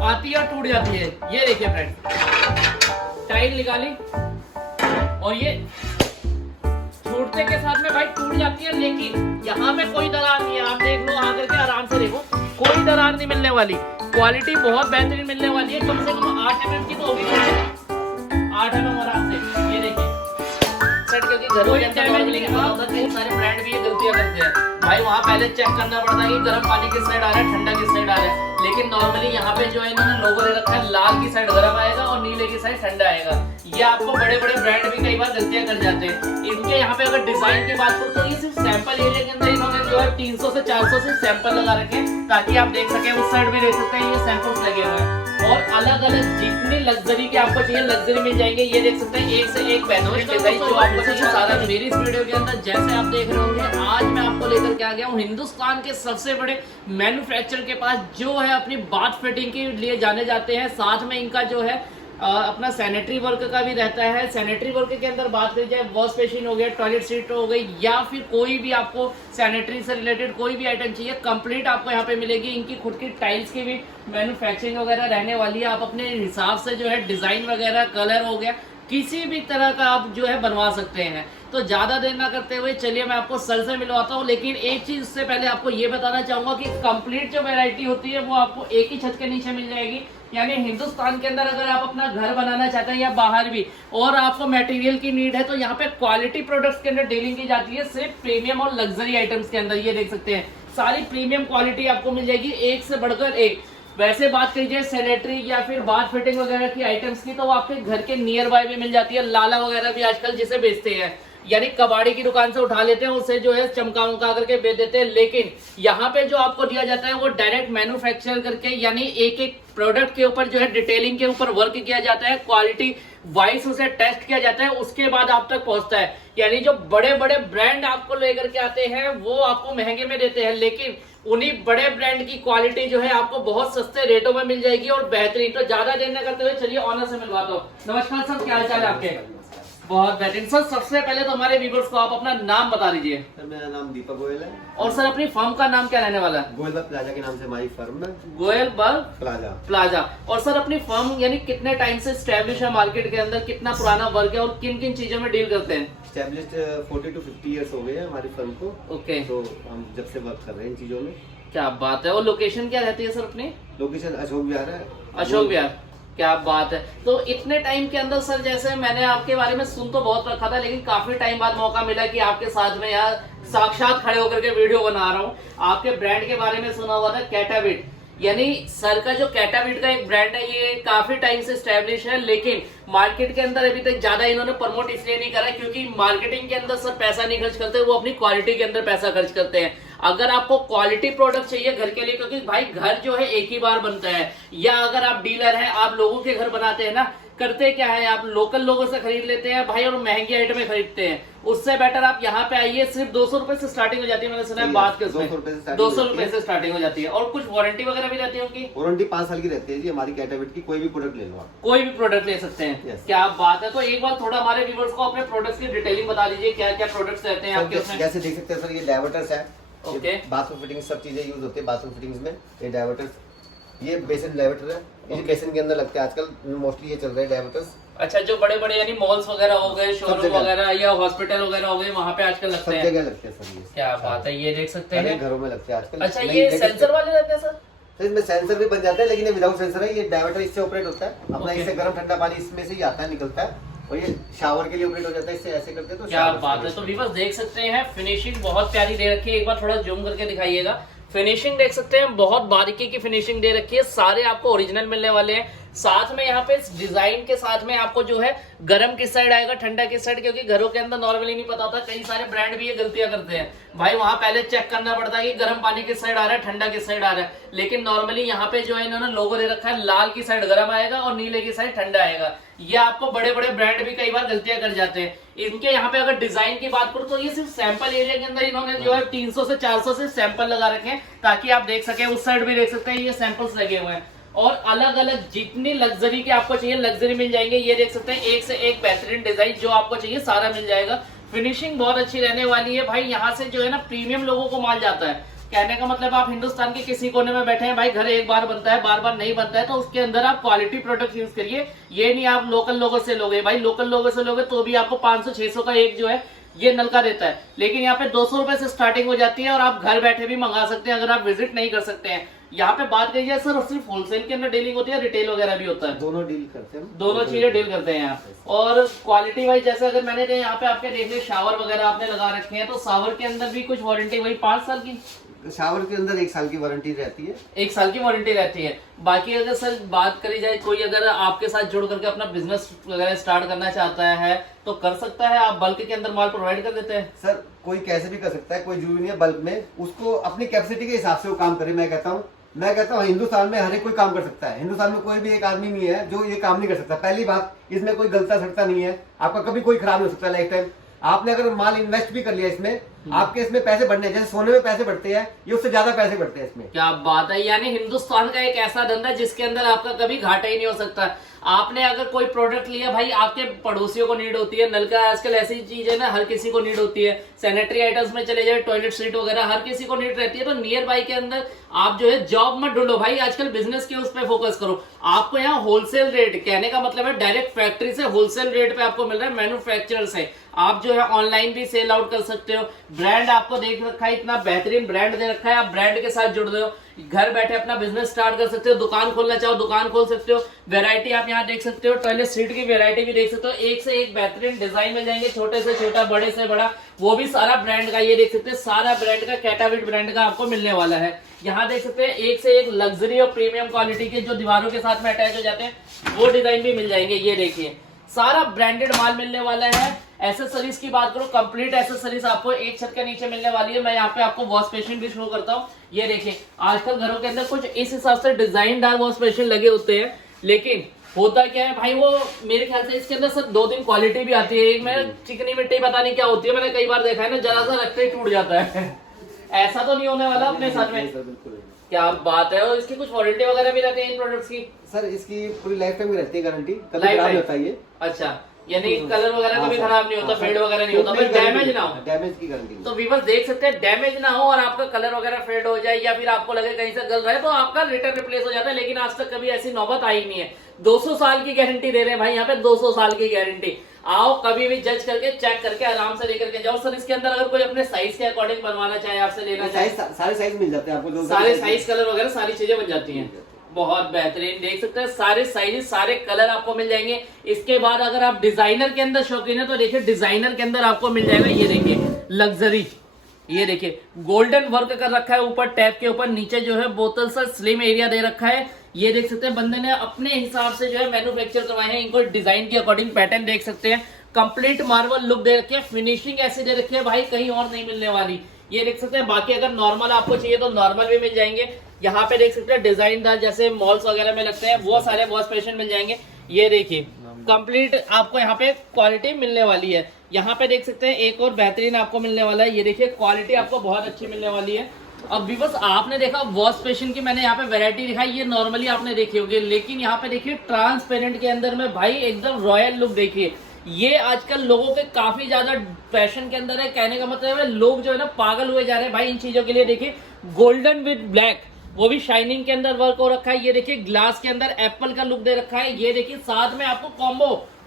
आती है और टूट जाती है। ये देखिए फ्रेंड, टाइल निकाली और ये छूटने के साथ में भाई टूट जाती है, लेकिन यहाँ पे कोई दरार नहीं है। आप देख लो, आकर के आराम से देखो, कोई दरार नहीं मिलने वाली। क्वालिटी बहुत बेहतरीन मिलने वाली है। कम से कम 8 mm की तो होगी, 8 mm आराम से। ये देखिए क्योंकि घरों के अंदर कई सारे ब्रांड भी ये गलतियां करते हैं भाई। वहाँ पहले चेक करना पड़ता है कि गर्म पानी किस साइड आ रहा है, ठंडा किस साइड आ रहा है। लेकिन नॉर्मली यहाँ पे जो है इन्होंने लोगो दे रखा है, लाल की साइड गर्म आएगा और नीले की साइड ठंडा आएगा। ये आपको बड़े बड़े ब्रांड भी कई बार गलतियां कर जाते हैं। इनके यहाँ पे अगर डिजाइन की बात करूँ तो ये सिर्फ सैंपल एरिया के अंदर इन्होंने जो है 300 से 400 से सैंपल लगा रखे हैं, ताकि आप देख सके। उस साइड भी देख सकते हैं, ये सैंपल्स लगे हुए हैं। और अलग अलग जितनी लग्जरी के आपको चाहिए लग्जरी मिल जाएंगे। ये देख सकते हैं, एक से एक बेहतरीन डिजाइन जो आपको चाहिए सारा मेरी इस वीडियो के अंदर जैसे आप देख रहे होंगे। आज मैं आपको लेकर के आ गया हूँ हिंदुस्तान के सबसे बड़े मैन्युफैक्चरर के पास, जो है अपनी बाथ फिटिंग के लिए जाने जाते हैं। साथ में इनका जो है अपना सैनिटरी वर्क का भी रहता है। सैनिटरी वर्क के अंदर बात करी जाए, वॉश बेसिन हो गया, टॉयलेट सीट हो गई, या फिर कोई भी आपको सैनिटरी से रिलेटेड कोई भी आइटम चाहिए, कंप्लीट आपको यहाँ पे मिलेगी। इनकी खुद की टाइल्स की भी मैन्युफैक्चरिंग वगैरह रहने वाली है। आप अपने हिसाब से जो है डिजाइन वगैरह, कलर हो गया, किसी भी तरह का आप जो है बनवा सकते हैं। तो ज्यादा देर ना करते हुए चलिए मैं आपको सर से मिलवाता हूँ। लेकिन एक चीज से पहले आपको ये बताना चाहूंगा कि कंप्लीट जो वैरायटी होती है वो आपको एक ही छत के नीचे मिल जाएगी। यानी हिंदुस्तान के अंदर अगर आप अपना घर बनाना चाहते हैं या बाहर भी, और आपको मटेरियल की नीड है, तो यहाँ पे क्वालिटी प्रोडक्ट्स के अंदर डीलिंग की जाती है, सिर्फ प्रीमियम और लग्जरी आइटम्स के अंदर। ये देख सकते हैं, सारी प्रीमियम क्वालिटी आपको मिल जाएगी, एक से बढ़कर एक। वैसे बात कीजिए सैनिटरी या फिर बाथ फिटिंग वगैरह की आइटम्स की, तो वो आपके घर के नियर बाय भी मिल जाती है। लाला वगैरह भी आजकल जिसे बेचते हैं, यानी कबाड़ी की दुकान से उठा लेते हैं, उसे जो है चमका उमका करके बेच देते हैं। लेकिन यहाँ पे जो आपको दिया जाता है वो डायरेक्ट मैन्युफैक्चर करके, यानी एक एक प्रोडक्ट के ऊपर जो है डिटेलिंग के ऊपर वर्क किया जाता है, क्वालिटी वाइज उसे टेस्ट किया जाता है, उसके बाद आप तक पहुंचता है। यानी जो बड़े बड़े ब्रांड आपको लेकर के आते हैं वो आपको महंगे में देते हैं, लेकिन उन्हीं बड़े ब्रांड की क्वालिटी जो है आपको बहुत सस्ते रेटों में मिल जाएगी और बेहतरीन। तो ज्यादा देर न करते हुए चलिए ऑनर से मिलवाता हूँ। नमस्कार सर, क्या हाल चाल है आपके? बहुत बेहतरीन सर। सबसे पहले तो हमारे व्यूअर्स को आप अपना नाम बता दीजिए। सर मेरा नाम दीपक गोयल है। और सर अपनी फर्म का नाम क्या रहने वाला है? गोयल बर्ग प्लाजा के नाम से हमारी फर्म है। गोयल बर्ग प्लाजा। और सर अपनी फर्म यानी कितने टाइम से स्टैब्लिश है मार्केट के अंदर, कितना पुराना वर्क है और किन किन चीजों में डील करते हैं? स्टैब्लिश्ड 40 to 50 ईयर्स हो गए हैं हमारी फर्म को। ओके, तो हम जब से वर्क कर रहे हैं इन चीजों में। क्या बात है। और लोकेशन क्या रहती है सर अपनी? लोकेशन अशोक विहार है। अशोक विहार, क्या बात है। तो इतने टाइम के अंदर सर, जैसे मैंने आपके बारे में सुन तो बहुत रखा था, लेकिन काफी टाइम बाद मौका मिला कि आपके साथ में यार साक्षात खड़े होकर के वीडियो बना रहा हूँ। आपके ब्रांड के बारे में सुना हुआ था, कैटाविट। यानी सर का जो कैटाविट का एक ब्रांड है, ये काफी टाइम से स्टैब्लिश है, लेकिन मार्केट के अंदर अभी तक ज्यादा इन्होंने प्रमोट इसलिए नहीं करा क्योंकि मार्केटिंग के अंदर सर पैसा नहीं खर्च करते, वो अपनी क्वालिटी के अंदर पैसा खर्च करते हैं। अगर आपको क्वालिटी प्रोडक्ट चाहिए घर के लिए, क्योंकि भाई घर जो है एक ही बार बनता है, या अगर आप डीलर हैं, आप लोगों के घर बनाते हैं ना, करते क्या है आप लोकल लोगों से खरीद लेते हैं भाई और महंगी आइटमें खरीदते हैं। उससे बेटर आप यहाँ पे आइए, सिर्फ 200 रुपए से स्टार्टिंग हो जाती है। मैंने सुना है बात के 200 रुपए से स्टार्टिंग हो जाती है। और कुछ वारंटी वगैरह भी रहती है उनकी? वारंटी 5 साल की रहती है जी हमारी कैटाविट की। कोई भी प्रोडक्ट ले लो आप, कोई भी प्रोडक्ट ले सकते हैं। क्या बात है। तो एक बार थोड़ा हमारे व्यूअर्स को अपने प्रोडक्ट्स की डिटेलिंग बता दीजिए, क्या क्या प्रोडक्ट्स रहते हैं आपके उसमें? जैसे देख सकते हैं सर, ये डायवर्टर्स है। ओके, बाथरूम फिटिंग सब चीजें यूज होती है बाथरूम फिटिंग्स में। ये डायवर्टर्स, ये बेसिन डायवर्टर है, ये बेसिन के अंदर लगते हैं आजकल मोस्टली, ये चल रहे हैं डायवर्टर्स। अच्छा, जो बड़े बड़े यानी मॉल्स वगैरह हो गए, शोरूम वगैरह या हॉस्पिटल वगैरह हो गए, वहाँ पे आजकल लगते हैं। सब जगह लगते हैं सर ये। क्या बात है, ये देख सकते हैं घरों में लगते हैं आजकल। अच्छा, ये सेंसर वाले रहते हैं सर? तो इसमें सेंसर भी बन जाता है, लेकिन ये विदाउट सेंसर है। ये डायवर्टर इससे ऑपरेट होता है अपना, इससे गर्म ठंडा पानी इसमें से ही आता है, निकलता है, और ये शावर के लिए ऑपरेट हो जाता है। इससे ऐसे करते हैं तो क्या बात है। तो व्यूअर्स देख सकते हैं, फिनिशिंग बहुत प्यारी दे रखी है। एक बार थोड़ा जूम करके दिखाइएगा। फिनिशिंग देख सकते हैं, बहुत बारीकी की फिनिशिंग दे रखी है। सारे आपको ओरिजिनल मिलने वाले हैं। साथ में यहाँ पे डिजाइन के साथ में आपको जो है गर्म किस साइड आएगा, ठंडा किस साइड, क्योंकि घरों के अंदर नॉर्मली नहीं पता होता, कई सारे ब्रांड भी ये गलतियां करते हैं भाई। वहां पहले चेक करना पड़ता है कि गर्म पानी किस साइड आ रहा है, ठंडा किस साइड आ रहा है। लेकिन नॉर्मली यहाँ पे जो है इन्होंने लोगो दे रखा है, लाल की साइड गर्म आएगा और नीले की साइड ठंडा आएगा। ये आपको बड़े बड़े ब्रांड भी कई बार गलतियां कर जाते हैं। इनके यहाँ पे अगर डिजाइन की बात करूं तो ये सिर्फ सैंपल एरिया के अंदर इन्होंने जो है 300 से 400 से सैंपल लगा रखे हैं, ताकि आप देख सके। उस साइड भी देख सकते हैं, ये सैंपल्स लगे हुए हैं। और अलग अलग जितनी लग्जरी के आपको चाहिए लग्जरी मिल जाएंगे। ये देख सकते हैं, एक से एक बेहतरीन डिजाइन जो आपको चाहिए सारा मिल जाएगा। फिनिशिंग बहुत अच्छी रहने वाली है भाई। यहाँ से जो है ना प्रीमियम लोगों को माल जाता है। कहने का मतलब आप हिंदुस्तान के किसी कोने में बैठे हैं भाई, घर एक बार बनता है, बार बार नहीं बनता है, तो उसके अंदर आप क्वालिटी प्रोडक्ट यूज करिए। ये नहीं आप लोकल लोगों से लोगे भाई, लोकल लोगों से लोगे तो भी आपको 500-600 का एक जो है ये नल का देता है, लेकिन यहाँ पे 200 रुपए से स्टार्टिंग हो जाती है और आप घर बैठे भी मंगा सकते हैं अगर आप विजिट नहीं कर सकते हैं। यहाँ पे बात करिए सर, सिर्फ होलसेल के अंदर डीलिंग होती है, रिटेल वगैरह भी होता है? दोनों डील करते हैं, दोनों चीजें डील करते हैं यहाँ। और क्वालिटी वाइज जैसे अगर मैंने यहाँ पे आपके देख लिया शावर वगैरह आपने लगा रखे हैं, तो शावर के अंदर भी कुछ वारंटी वही 5 साल की? शावर के अंदर 1 साल की वारंटी रहती है। 1 साल की वारंटी रहती है। बाकी अगर सर बात करी जाए, कोई अगर आपके साथ जुड़ करके अपना बिजनेस वगैरह स्टार्ट करना चाहता है तो कर सकता है? आप बल्क के अंदर माल प्रोवाइड कर देते हैं? सर कोई कैसे भी कर सकता है, कोई जरूरी नहीं है बल्क में, उसको अपनी कैपेसिटी के हिसाब से वो काम करे। मैं कहता हूँ हिंदुस्तान में हर एक कोई काम कर सकता है। हिंदुस्तान में कोई भी एक आदमी नहीं है जो ये काम नहीं कर सकता। पहली बात, इसमें कोई गलता सड़ता नहीं है, आपका कभी कोई खराब नहीं हो सकता लाइफ टाइम। आपने अगर माल इन्वेस्ट भी कर लिया इसमें, आपके इसमें पैसे बढ़ने हैं, जैसे सोने में पैसे बढ़ते हैं, ये उससे ज्यादा पैसे बढ़ते हैं इसमें। क्या बात है, यानी हिंदुस्तान का एक ऐसा धंधा जिसके अंदर आपका कभी घाटा ही नहीं हो सकता। आपने अगर कोई प्रोडक्ट लिया भाई, आपके पड़ोसियों को नीड होती है, नल का आजकल ऐसी चीज है ना, हर किसी को नीड होती है। सैनिटरी आइटम्स में चले जाए, टॉयलेट सीट वगैरह हर किसी को नीड रहती है। तो नियर बाई के अंदर आप जो है जॉब मत ढूंढो भाई, आजकल बिजनेस के उस पर फोकस करो। आपको यहाँ होलसेल रेट, कहने का मतलब है डायरेक्ट फैक्ट्री से होलसेल रेट पे आपको मिल रहा है, मैन्युफैक्चरर से। आप जो है ऑनलाइन भी सेल आउट कर सकते हो। ब्रांड आपको देख रखा है, इतना बेहतरीन ब्रांड दे रखा है, आप ब्रांड के साथ जुड़ रहे हो, घर बैठे अपना बिजनेस स्टार्ट कर सकते हो। दुकान खोलना चाहो दुकान खोल सकते हो। वैरायटी आप यहाँ देख सकते हो, टॉयलेट सीट की वैरायटी भी देख सकते हो, एक से एक बेहतरीन डिजाइन मिल जाएंगे, छोटे से छोटा बड़े से बड़ा, वो भी सारा ब्रांड का। ये देख सकते हैं सारा ब्रांड का, कैटाविट ब्रांड का आपको मिलने वाला है। यहाँ देख सकते हैं एक से एक लग्जरी और प्रीमियम क्वालिटी के जो दीवारों के साथ में अटैच हो जाते हैं वो डिजाइन भी मिल जाएंगे। ये देखिए सारा ब्रांडेड माल मिलने वाला है। एसेसरीज की बात करो, कंप्लीट एसेसरीज आपको एक छत के नीचे मिलने वाली है। मैं यहाँ पे आपको वॉश बेसिन भी शो करता हूँ। ये देखिए आजकल घरों के अंदर कुछ इस हिसाब से डिजाइनदार वॉश बेसिन लगे होते हैं, लेकिन होता क्या है भाई, वो मेरे ख्याल से इसके अंदर सर 2-3 क्वालिटी भी आती है। एक में चिकनी मिट्टी पता नहीं क्या होती है, मैंने कई बार देखा है ना, जरा सा रखते ही टूट जाता है। ऐसा तो नहीं होने वाला अपने साथ में? क्या बात है। और इसकी कुछ वारंटी वगैरह भी रहती है इन प्रोडक्ट्स की? सर इसकी पूरी लाइफ टाइम की रहती है गारंटी, कभी खराब नहीं होता ये। अच्छा, यानी कलर वगैरह कभी खराब नहीं होता, फेड वगैरह नहीं होता, बस डैमेज ना हो। डैमेज की गारंटी। तो व्यूअर्स देख सकते हैं, डैमेज ना हो और आपका कलर वगैरह फेड हो जाए या फिर आपको लगे कहीं से गल रहा है तो आपका रिटर्न रिप्लेस हो जाता है। लेकिन आज तक कभी ऐसी नौबत आई नहीं है। 200 साल की गारंटी दे रहे हैं भाई यहाँ पे, 200 साल की गारंटी। आओ कभी भी जज करके चेक करके आराम से लेकर के जाओ। सर इसके अंदर अगर कोई अपने साइज के अकॉर्डिंग बनवाना चाहे, आपसे लेना चाहे, सारे साइज मिल जाते हैं आपको, सारे साइज कलर वगैरह सारी चीजें बन जाती हैं। बहुत बेहतरीन, देख सकते हैं सारे साइज सारे कलर आपको मिल जाएंगे। इसके बाद अगर आप डिजाइनर के अंदर शौकीन है तो देखिए डिजाइनर के अंदर आपको मिल जाएगा, ये देखिए लग्जरी, ये देखिए गोल्डन वर्क कर रखा है ऊपर टैप के ऊपर, नीचे जो है बोतल सा स्लिम एरिया दे रखा है। ये देख सकते हैं बंदे ने अपने हिसाब से जो है मैन्युफैक्चर करवाए हैं, इनको डिजाइन के अकॉर्डिंग पैटर्न देख सकते हैं। कंप्लीट मार्बल लुक दे रखी है, फिनिशिंग ऐसी दे रखी है भाई कहीं और नहीं मिलने वाली। ये देख सकते हैं। बाकी अगर नॉर्मल आपको चाहिए तो नॉर्मल भी मिल जाएंगे। यहाँ पे देख सकते हैं डिजाइनदार जैसे मॉल्स वगैरह में लगते हैं वो सारे वॉश बेसिन मिल जाएंगे। ये देखिए कंप्लीट आपको यहाँ पे क्वालिटी मिलने वाली है। यहाँ पे देख सकते हैं एक और बेहतरीन आपको मिलने वाला है। ये देखिए क्वालिटी आपको बहुत अच्छी मिलने वाली है। अब व्यूअर्स आपने देखा वॉश बेसिन की मैंने यहाँ पे वैरायटी दिखाई, ये नॉर्मली आपने देखी होगी, लेकिन यहाँ पे देखिए ट्रांसपेरेंट के अंदर में भाई एकदम रॉयल लुक देखिए। ये आजकल लोगों के काफी ज्यादा फैशन के अंदर है। कहने का मतलब है लोग जो है ना पागल हुए जा रहे हैं भाई इन चीजों के लिए। देखिए गोल्डन विद ब्लैक, वो भी शाइनिंग के अंदर वर्क हो रखा है। ये देखिए ग्लास के अंदर एप्पल का लुक दे रखा है। ये देखिए साथ में आपको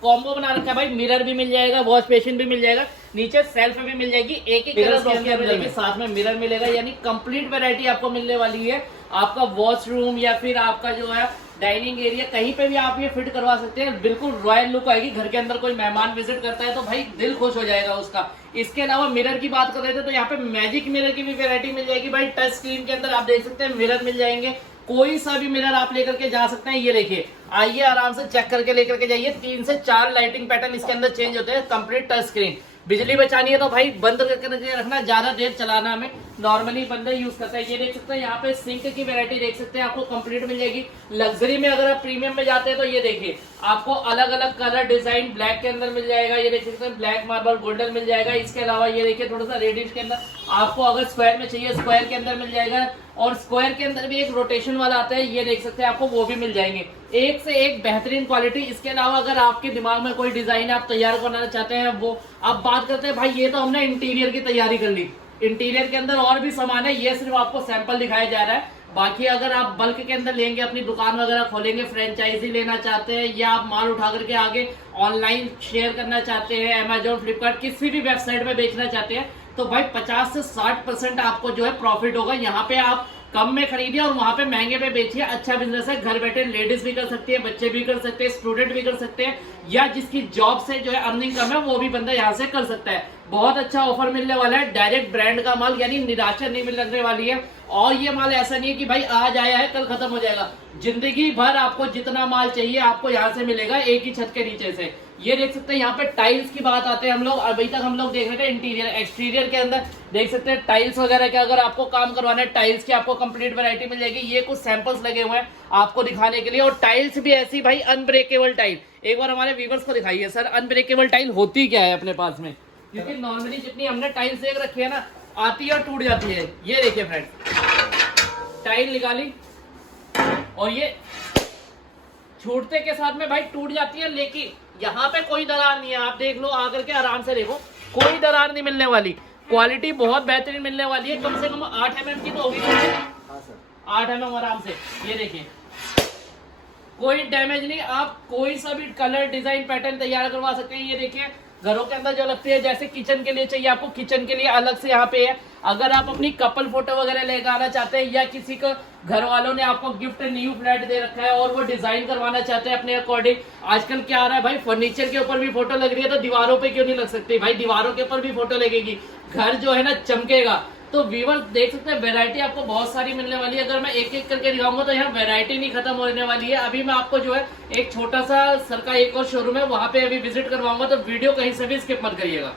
कॉम्बो बना रखा है भाई, मिरर भी मिल जाएगा, वॉश बेसिन भी मिल जाएगा, नीचे सेल्फ भी मिल जाएगी, एक ही कलर के अंदर साथ में मिरर मिलेगा। यानी कंप्लीट वैरायटी आपको मिलने वाली है। आपका वॉशरूम या फिर आपका जो है डाइनिंग एरिया कहीं पे भी आप ये फिट करवा सकते हैं, बिल्कुल रॉयल लुक आएगी। घर के अंदर कोई मेहमान विजिट करता है तो भाई दिल खुश हो जाएगा उसका। इसके अलावा मिरर की बात कर रहे थे तो यहाँ पे मैजिक मिरर की भी वैरायटी मिल जाएगी भाई। टच स्क्रीन के अंदर आप देख सकते हैं मिरर मिल जाएंगे, कोई सा भी मिरर आप लेकर के जा सकते हैं। ये देखिए आइए आराम से चेक करके लेकर के जाइए। 3 से 4 लाइटिंग पैटर्न इसके अंदर चेंज होते हैं। कंप्लीट टच स्क्रीन, बिजली बचानी है तो भाई बंद करके रखना, ज्यादा देर चलाना हमें नॉर्मली बंदे यूज करते हैं। ये देख सकते हैं यहाँ पे सिंक की वैरायटी देख सकते हैं, आपको कंप्लीट मिल जाएगी। लग्जरी में अगर आप प्रीमियम में जाते हैं तो ये देखिए आपको अलग अलग कलर डिजाइन ब्लैक के अंदर मिल जाएगा। ये देख सकते हैं ब्लैक मार्बल गोल्डन मिल जाएगा। इसके अलावा ये देखिए थोड़ा सा रेडिश के अंदर आपको अगर स्क्वायर में चाहिए स्क्वायर के अंदर मिल जाएगा, और स्क्वायर के अंदर भी एक रोटेशन वाला आता है, ये देख सकते हैं आपको वो भी मिल जाएंगे। एक से एक बेहतरीन क्वालिटी। इसके अलावा अगर आपके दिमाग में कोई डिजाइन आप तैयार करना चाहते हैं वो आप बात करते हैं भाई, ये तो हमने इंटीरियर की तैयारी कर ली, इंटीरियर के अंदर और भी सामान है, ये सिर्फ आपको सैंपल दिखाया जा रहा है। बाकी अगर आप बल्क के अंदर लेंगे, अपनी दुकान वगैरह खोलेंगे, फ्रेंचाइजी लेना चाहते हैं, या आप माल उठा करके आगे ऑनलाइन शेयर करना चाहते हैं, अमेजोन, फ्लिपकार्ट, किसी भी वेबसाइट में बेचना चाहते हैं, तो भाई 50 से 60% आपको जो है प्रॉफिट होगा। यहाँ पे आप कम में खरीदिए और वहां पे महंगे में बेचिए। अच्छा बिजनेस है, घर बैठे लेडीज भी कर सकती है, बच्चे भी कर सकते हैं, स्टूडेंट भी कर सकते हैं, या जिसकी जॉब से जो है अर्निंग कम है वो भी बंदा यहाँ से कर सकता है। बहुत अच्छा ऑफर मिलने वाला है, डायरेक्ट ब्रांड का माल, यानी निराशा नहीं मिलने वाली है। और ये माल ऐसा नहीं है कि भाई आज आया है कल खत्म हो जाएगा, जिंदगी भर आपको जितना माल चाहिए आपको यहाँ से मिलेगा, एक ही छत के नीचे से। ये देख सकते हैं यहाँ पे टाइल्स की बात आते हैं हम लोग, अभी तक हम लोग देख रहे थे इंटीरियर, एक्सटीरियर के अंदर देख सकते हैं टाइल्स वगैरह के। अगर आपको काम करवाना है टाइल्स की, आपको कंप्लीट वैरायटी मिल जाएगी। ये कुछ सैंपल्स लगे हुए हैं आपको दिखाने के लिए, और टाइल्स भी ऐसी भाई अनब्रेकेबल टाइल। एक बार हमारे व्यूवर्स को दिखाइए सर, अनब्रेकेबल टाइल होती क्या है अपने पास में, क्योंकि नॉर्मली जितनी हमने टाइल्स देख रखी है ना, आती है और टूट जाती है। ये देखिए फ्रेंड, टाइल निकाली और ये छूटते के साथ में भाई टूट जाती है, लेकिन यहाँ पे कोई दरार नहीं है। आप देख लो, आकर के आराम से देखो, कोई दरार नहीं मिलने वाली। क्वालिटी बहुत बेहतरीन मिलने वाली है, कम से कम 8 mm की तो होगी। हाँ सर, 8 mm आराम से। ये देखिए, कोई डैमेज नहीं। आप कोई सा भी कलर, डिजाइन, पैटर्न तैयार करवा सकते हैं। ये देखिए, घरों के अंदर जो लगती है, जैसे किचन के लिए चाहिए आपको, किचन के लिए अलग से यहाँ पे है। अगर आप अपनी कपल फोटो वगैरह लेकर आना चाहते हैं, या किसी को घर वालों ने आपको गिफ्ट न्यू फ्लैट दे रखा है और वो डिजाइन करवाना चाहते हैं अपने अकॉर्डिंग, आजकल क्या आ रहा है भाई, फर्नीचर के ऊपर भी फोटो लग रही है, तो दीवारों पे क्यों नहीं लग सकती भाई, दीवारों के ऊपर भी फोटो लगेगी, घर जो है ना चमकेगा। तो व्यूअर देख सकते हैं, वैरायटी आपको बहुत सारी मिलने वाली है। अगर मैं एक एक करके दिखाऊंगा तो यहाँ वैरायटी नहीं खत्म होने वाली है। अभी मैं आपको जो है एक छोटा सा सर का एक और शोरूम है, वहां पे अभी विजिट करवाऊंगा, तो वीडियो कहीं से भी स्किप मत करिएगा।